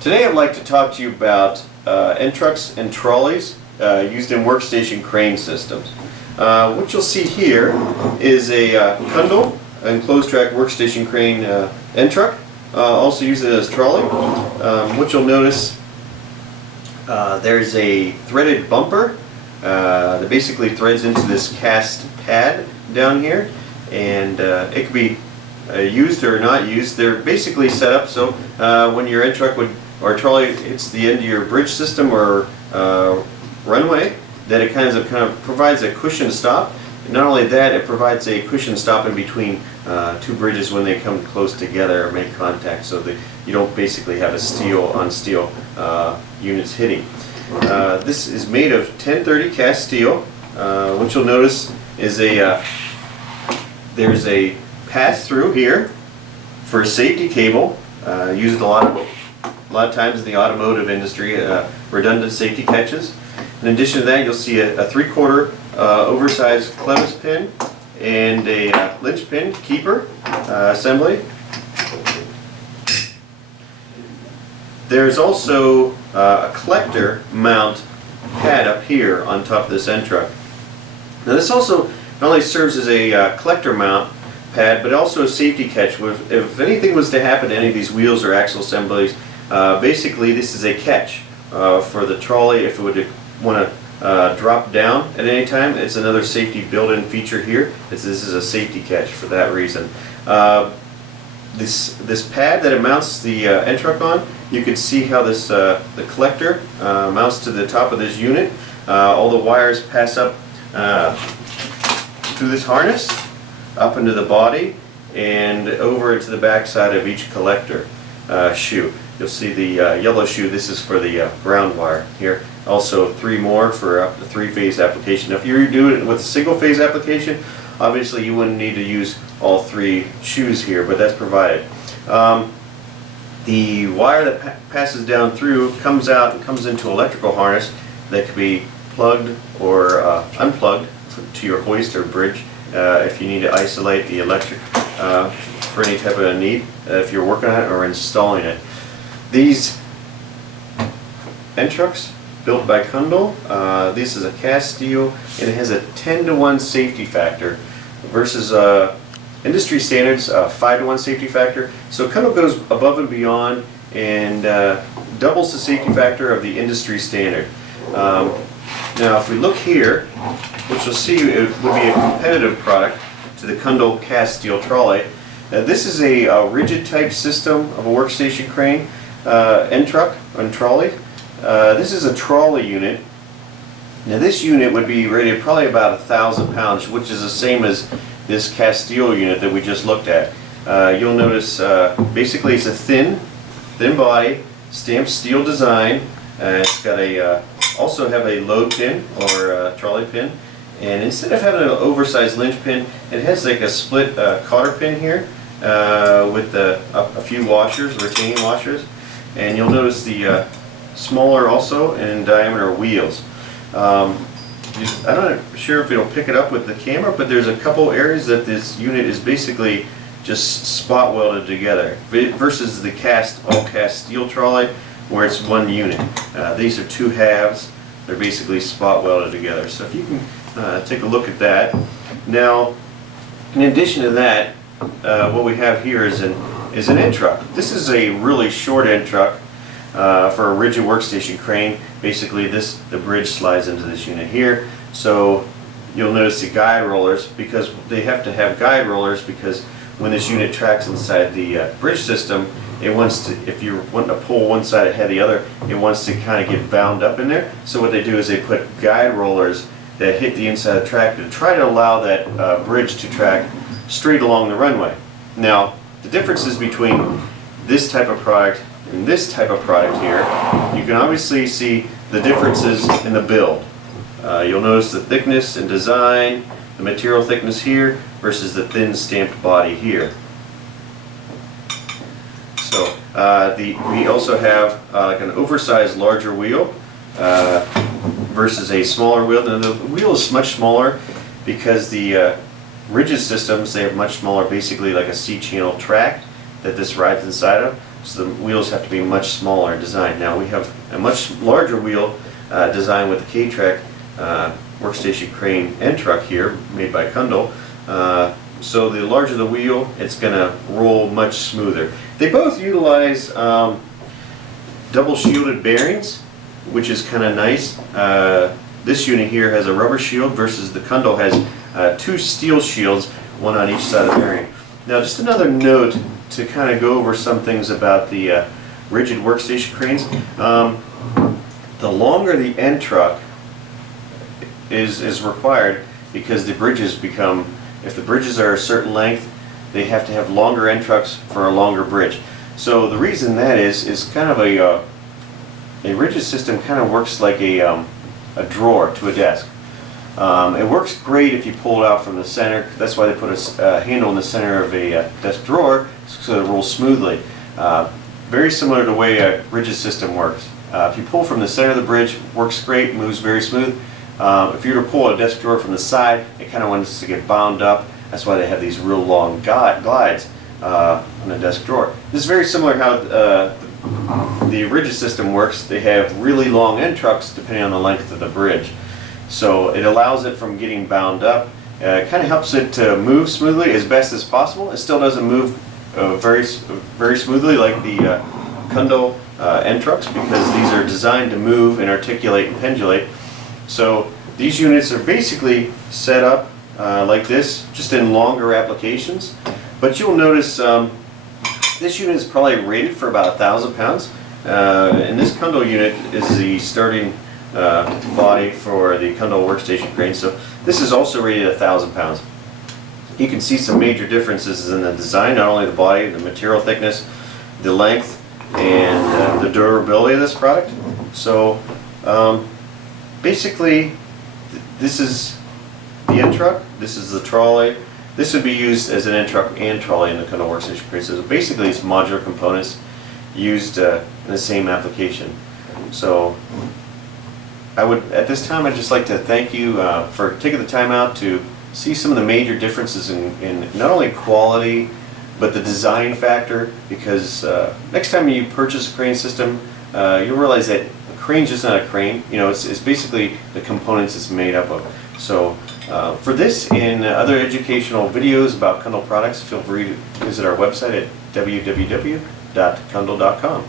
Today I'd like to talk to you about end trucks and trolleys used in workstation crane systems. What you'll see here is a Kundel enclosed track workstation crane end truck, also used as trolley. What you'll notice, there's a threaded bumper that basically threads into this cast pad down here, and it could be used or not used. They're basically set up so when your end truck or trolley hits the end of your bridge system or runway, that it kind of provides a cushion stop. And not only that, it provides a cushion stop in between two bridges when they come close together or make contact, so that you don't basically have a steel on steel units hitting. This is made of 1030 cast steel. What you'll notice is there's a pass through here for a safety cable, used a lot of times in the automotive industry, redundant safety catches. In addition to that, you'll see a 3/4 oversized clevis pin and a linch pin keeper assembly. There's also a collector mount pad up here on top of this end truck. Now this also not only serves as a collector mount pad, but also a safety catch. If anything was to happen to any of these wheels or axle assemblies, basically this is a catch for the trolley if it would want to drop down at any time. It's another safety built-in feature here. This is a safety catch for that reason. This pad that it mounts the end truck on, you can see how this the collector mounts to the top of this unit. All the wires pass up through this harness, up into the body, and over into the back side of each collector shoe. You'll see the yellow shoe. This is for the ground wire here. Also 3 more for up to 3-phase application. Now, if you do it with a single-phase application, obviously you wouldn't need to use all 3 shoes here, but that's provided. The wire that passes down through comes out and comes into an electrical harness that could be plugged or unplugged to your hoist or bridge if you need to isolate the electric for any type of need, if you're working on it or installing it. These end trucks built by Kundel, this is a cast steel, and it has a 10-to-1 safety factor versus industry standards 5-to-1 safety factor. So Kundel goes above and beyond and doubles the safety factor of the industry standard. Now if we look here, what you'll see, it would be a competitive product to the Kundel cast steel trolley. This is a rigid type system of a workstation crane end truck and trolley. This is a trolley unit. Now this unit would be rated probably about 1,000 pounds, which is the same as this cast steel unit that we just looked at. You'll notice basically it's a thin body, stamped steel design. It's got a also have a load pin or a trolley pin, and instead of having an oversized linch pin, it has like a split cotter pin here with a few washers, retaining washers, and you'll notice the smaller also in diameter wheels. I'm not sure if it'll pick it up with the camera, but there's a couple areas that this unit is basically just spot welded together versus the all cast steel trolley where it's one unit. These are 2 halves. They're basically spot welded together. So if you can take a look at that. Now, in addition to that, what we have here is an end truck. This is a really short end truck for a rigid workstation crane. Basically the bridge slides into this unit here. So you'll notice the guide rollers, because they have to have guide rollers because when this unit tracks inside the bridge system, it wants to, if you're wanting to pull one side ahead of the other, it wants to kind of get bound up in there. So what they do is they put guide rollers that hit the inside of the track to try to allow that bridge to track straight along the runway. Now the differences between this type of product and this type of product here, you can obviously see the differences in the build. You'll notice the thickness and design, the material thickness here versus the thin stamped body here. So we also have like an oversized larger wheel versus a smaller wheel. Now the wheel is much smaller because the rigid systems, they have much smaller, basically like a C-channel track that this rides inside of. so the wheels have to be much smaller in design. Now we have a much larger wheel designed with the K-Track workstation crane and truck here, made by Kundel. So the larger the wheel, it's going to roll much smoother. They both utilize double shielded bearings, which is kind of nice. This unit here has a rubber shield versus the Kundel has 2 steel shields, one on each side of the bearing. Now just another note to kind of go over some things about the rigid workstation cranes. The longer the end truck is required, because the bridges become, if the bridges are a certain length, they have to have longer end trucks for a longer bridge. So the reason that is kind of a rigid system kind of works like a drawer to a desk. It works great if you pull it out from the center. That's why they put a handle in the center of a desk drawer so it rolls smoothly. Very similar to the way a rigid system works. If you pull from the center of the bridge, it works great, moves very smooth. If you were to pull a desk drawer from the side, it kind of wants to get bound up. That's why they have these real long glides on the desk drawer. This is very similar how the rigid system works. They have really long end trucks depending on the length of the bridge. So it allows it from getting bound up. It kind of helps it to move smoothly as best as possible. It still doesn't move very smoothly like the Kundel end trucks, because these are designed to move and articulate and pendulate. So these units are basically set up like this, just in longer applications. But you'll notice this unit is probably rated for about 1,000 pounds. And this Kundel unit is the starting body for the Kundel workstation crane. So this is also rated 1,000 pounds. You can see some major differences in the design, not only the body, the material thickness, the length, and the durability of this product. So basically, this is the end truck, this is the trolley. This would be used as an end truck and trolley in the Kundel workstation crane. So basically it's modular components used in the same application. So I would, at this time, I'd just like to thank you for taking the time out to see some of the major differences in not only quality but the design factor, because next time you purchase a crane system, you'll realize that a crane's just not a crane. You know, it's basically the components it's made up of. So for this and other educational videos about Kundel products, feel free to visit our website at www.kundel.com.